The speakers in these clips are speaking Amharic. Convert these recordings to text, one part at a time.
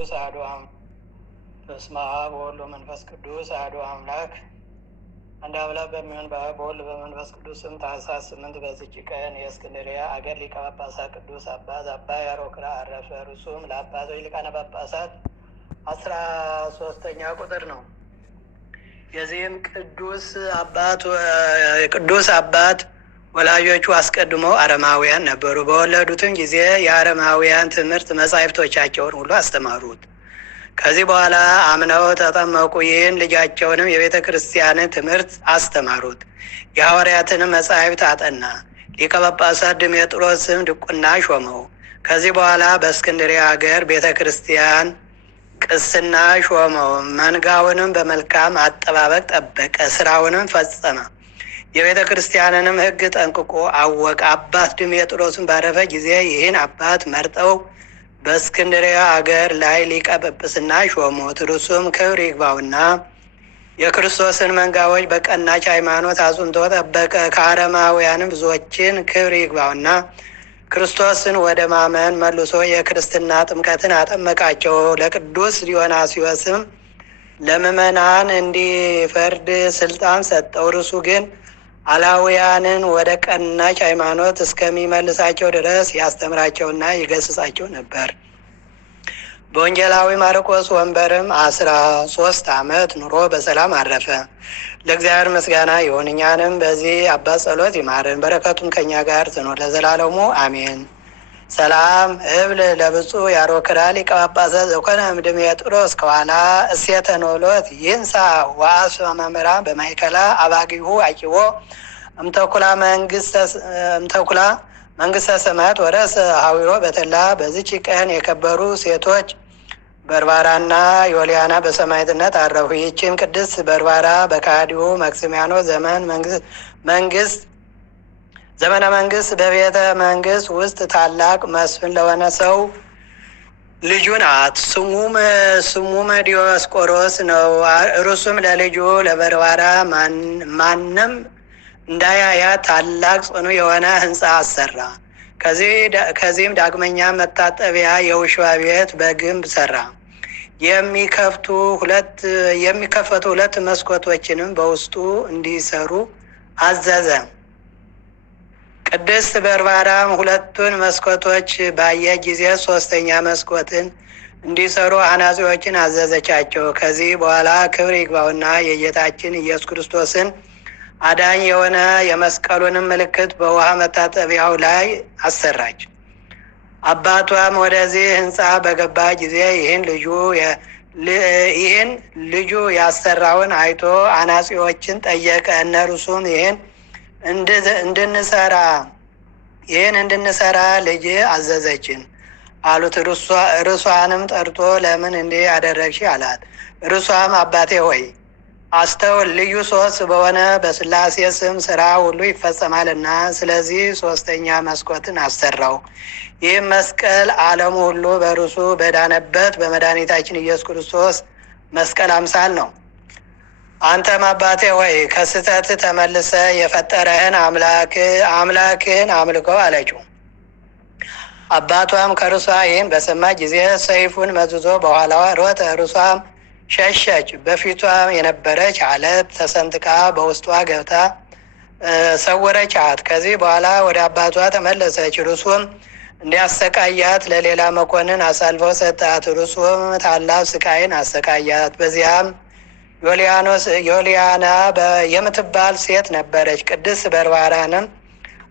ቅዱስ አሐዱ አምላክ። በስመ አብ ወወልድ ወመንፈስ ቅዱስ አሐዱ አምላክ። አንድ አምላክ በሚሆን በአብ በወልድ በመንፈስ ቅዱስ ስም ታኅሳስ 8 በዚች ቀን የእስክንድርያ አገር ሊቀ ጳጳሳት ቅዱስ አባት አባ ያሮክራ አረፈ። እርሱም ለአባቶች ሊቃነ ጳጳሳት 13ኛ ቁጥር ነው። የዚህም ቅዱስ አባት ወላጆቹ አስቀድመው አረማውያን ነበሩ። በወለዱትም ጊዜ የአረማውያን ትምህርት መጻሕፍቶቻቸውን ሁሉ አስተማሩት። ከዚህ በኋላ አምነው ተጠመቁ። ይህን ልጃቸውንም የቤተ ክርስቲያንን ትምህርት አስተማሩት። የሐዋርያትንም መጻሕፍት አጠና። ሊቀ ጳጳሳት ድሜጥሮስም ድቁና ሾመው። ከዚህ በኋላ በእስክንድርያ ሀገር ቤተ ክርስቲያን ቅስና ሾመው። መንጋውንም በመልካም አጠባበቅ ጠበቀ፣ ስራውንም ፈጸመ። የቤተ ክርስቲያንንም ሕግ ጠንቅቆ አወቀ። አባት ድሜጥሮስን ባረፈ ጊዜ ይህን አባት መርጠው በእስክንድርያ አገር ላይ ሊቀ ጵጵስና ሾሙት። እርሱም ክብር ይግባውና የክርስቶስን መንጋዎች በቀናች ሃይማኖት አጽንቶ ጠበቀ። ከአረማውያንም ብዙዎችን ክብር ይግባውና ክርስቶስን ወደ ማመን መልሶ የክርስትና ጥምቀትን አጠመቃቸው። ለቅዱስ ዲዮናስዮስም ለምዕመናን እንዲፈርድ ስልጣን ሰጠው። እርሱ ግን አላውያንን ወደ ቀናች ሃይማኖት እስከሚመልሳቸው ድረስ ያስተምራቸውና ይገስጻቸው ነበር። በወንጌላዊ ማርቆስ ወንበርም 13 ዓመት ኑሮ በሰላም አረፈ። ለእግዚአብሔር ምስጋና ይሁን፣ እኛንም በዚህ አባት ጸሎት ይማረን፣ በረከቱም ከእኛ ጋር ትኖር ለዘላለሙ አሜን። ሰላም እብል ለብፁዕ ያሮክራ ሊቀ ጳጳሳት ዘኮነ እምድሜጥሮስ ከኋላ እሴተ ኖሎት ይንሳ ዋስ መምህራ በማእከላ አባጊሁ አቂቦ እምተኩላ መንግስተ ሰማያት ወረሰ ሀዊሮ በተላ። በዚች ቀን የከበሩ ሴቶች በርባራና ዮልያና በሰማዕትነት አረፉ። ይህችም ቅድስት በርባራ በካዲው መክስሚያኖስ ዘመነ መንግስት በቤተ መንግስት ውስጥ ታላቅ መስፍን ለሆነ ሰው ልጁ ናት። ስሙም ዲዮስቆሮስ ነው። እርሱም ለልጁ ለበርባራ ማንም እንዳያያት ታላቅ ጽኑ የሆነ ሕንፃ አሰራ። ከዚህም ዳግመኛ መታጠቢያ የውሻ ቤት በግንብ ሰራ። የሚከፈቱ ሁለት መስኮቶችንም በውስጡ እንዲሰሩ አዘዘ። ቅድስት በርባራም ሁለቱን መስኮቶች ባየ ጊዜ ሶስተኛ መስኮትን እንዲሰሩ አናጺዎችን አዘዘቻቸው። ከዚህ በኋላ ክብር ይግባውና የጌታችን ኢየሱስ ክርስቶስን አዳኝ የሆነ የመስቀሉንም ምልክት በውሃ መታጠቢያው ላይ አሰራች። አባቷም ወደዚህ ሕንፃ በገባ ጊዜ ይህን ልጁ ያሰራውን አይቶ አናጺዎችን ጠየቀ። እነርሱም ይህን እንድንሰራ ልጅ አዘዘችን አሉት። እርሷንም ጠርቶ ለምን እንዲህ አደረግሽ አላት። እርሷም አባቴ ሆይ አስተውል፣ ልዩ ሶስት በሆነ በሥላሴ ስም ስራ ሁሉ ይፈጸማልና ስለዚህ ሶስተኛ መስኮትን አሰራው። ይህም መስቀል ዓለሙ ሁሉ በእርሱ በዳነበት በመድኃኒታችን ኢየሱስ ክርስቶስ መስቀል አምሳል ነው። አንተም አባቴ ሆይ ከስህተት ተመልሰ የፈጠረህን አምላክህን አምልከው አለችው። አባቷም ከእርሷ ይህን በሰማ ጊዜ ሰይፉን መዝዞ በኋላዋ ሮጠ። እርሷም ሸሸች። በፊቷም የነበረች አለት ተሰንጥቃ በውስጧ ገብታ ሰወረቻት። ከዚህ በኋላ ወደ አባቷ ተመለሰች። እርሱም እንዲያሰቃያት ለሌላ መኮንን አሳልፈው ሰጣት። እርሱም ታላቅ ስቃይን አሰቃያት። በዚያም ዮልያና የምትባል ሴት ነበረች። ቅድስት በርባራንም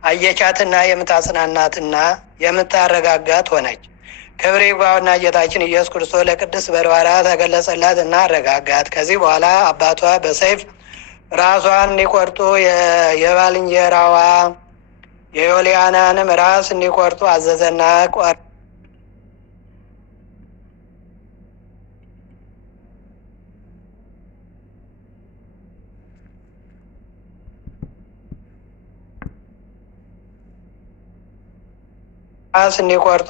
አየቻትና የምታጽናናትና የምታረጋጋት ሆነች። ክብር ይግባውና ጌታችን ኢየሱስ ክርስቶስ ለቅድስት በርባራ ተገለጸላት እና አረጋጋት። ከዚህ በኋላ አባቷ በሰይፍ ራሷን እንዲቆርጡ የባልንጀራዋ የዮልያናንም ራስ እንዲቆርጡ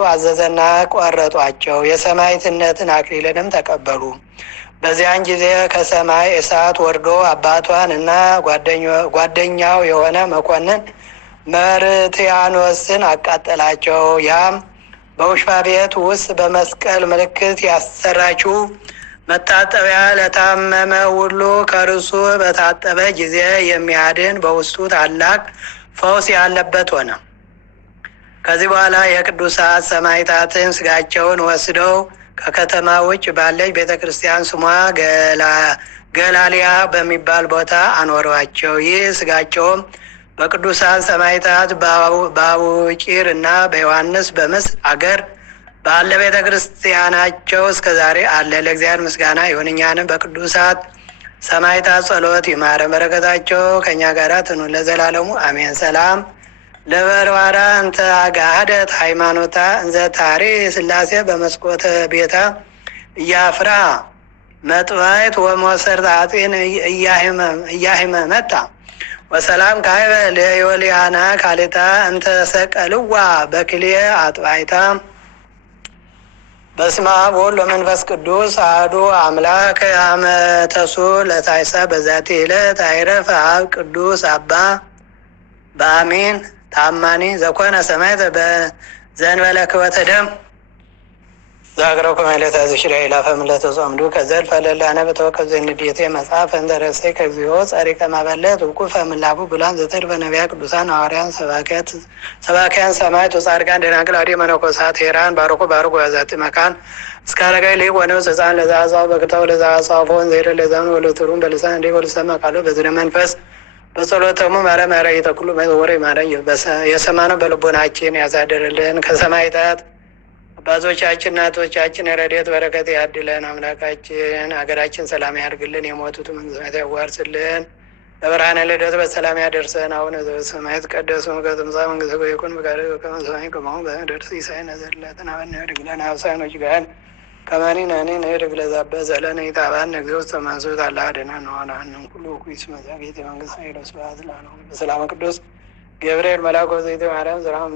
አዘዘና ቆረጧቸው። የሰማዕትነትን አክሊልንም ተቀበሉ። በዚያን ጊዜ ከሰማይ እሳት ወርዶ አባቷን እና ጓደኛው የሆነ መኮንን መርትያኖስን አቃጠላቸው። ያም በውሽባ ቤት ውስጥ በመስቀል ምልክት ያሰራችው መታጠቢያ ለታመመ ሁሉ ከርሱ በታጠበ ጊዜ የሚያድን በውስጡ ታላቅ ፈውስ ያለበት ሆነ። ከዚህ በኋላ የቅዱሳት ሰማዕታትን ስጋቸውን ወስደው ከከተማ ውጭ ባለች ቤተ ክርስቲያን ስሟ ገላሊያ በሚባል ቦታ አኖሯቸው። ይህ ስጋቸውም በቅዱሳን ሰማዕታት በአቡቂር እና በዮሐንስ በምስር አገር ባለ ቤተ ክርስቲያናቸው እስከ ዛሬ አለ። ለእግዚአብሔር ምስጋና ይሁን፣ እኛንም በቅዱሳት ሰማዕታት ጸሎት ይማረን፣ በረከታቸው ከእኛ ጋር ትኑር ለዘላለሙ አሜን። ሰላም ለበርባራ እንተ አጋሃደት ሃይማኖታ እንዘ ታሪ ሥላሴ በመስኮተ ቤታ እያፍራ መጥባይት ወሞሰር ጣጤን እያሂመመታ ወሰላም ካይበ ለዮልያና ካሌታ እንተ ሰቀልዋ በክልኤ አጥባይታ። በስመ አብ ወወልድ ወመንፈስ ቅዱስ አሐዱ አምላክ። አመ ተሱዕ ለታኅሣሥ በዛቲ ዕለት አይረፈ አብ ቅዱስ አባ በአሜን ታማኒ ዘኮነ ሰማዕተ በዘእንበለ ክወተ ደም ዛግረው ከማይለት አዝሽራ ይላፈም ለተጾምዱ ከዘልፈ ለላነ በተወከፍ ዘንዴቴ መጽሐፍ እንተረሰይ ከግዚኦ ጸሪቀ ማበለት ውቁፈ ምላቡ ብላን ዘተር በነቢያ ቅዱሳን ሐዋርያን ሰባኪያን ሰማዕት ወጻድቃን ደናግል አዲ መነኮሳት ሄራን ባርኮ ያዛቲ መካን እስከ አረጋዊ ሊቅ ወነው ሕፃን ለዛዛው በክታው ለዛጻፎን ዘይረ ለዛም ወለትሩን በልሳን እንዲ ወልሰማ ቃሉ በዝነ መንፈስ በጸሎተሙ ማረ ይተኩሉ ወሬ ማረ የሰማነው በልቦናችን ያሳደርልን። ከሰማዕታት አባቶቻችን እናቶቻችን ረድኤት በረከት ያድለን። አምላካችን ሀገራችን ሰላም ያድርግልን። የሞቱት መንግስት ያዋርስልን። ለብርሃነ ልደት በሰላም ያደርሰን። አቡነ ዘበሰማያት ይትቀደስ ስምከ ትምጻእ መንግሥትከ ወይኩን ፈቃድከ በከመ በሰማይ ከማሁ በምድር ሲሳየነ ዘለለዕለትነ ሀበነ ኅድግ ለነ አበሳነ ወጌጋየነ ከመ ንሕነኒ ንኅድግ ለዘአበሰ ለነ ኢታብአነ እግዚኦ ውስተ መንሱት አላ አድኅነነ ወኀበነ ኩሉ ኩይስ መዛቤተ መንግሥት ኃይለ ስብሐት ለዓለሙ። በሰላም ቅዱስ ገብርኤል መልአክ ወዘይተ ማርያም ዘራም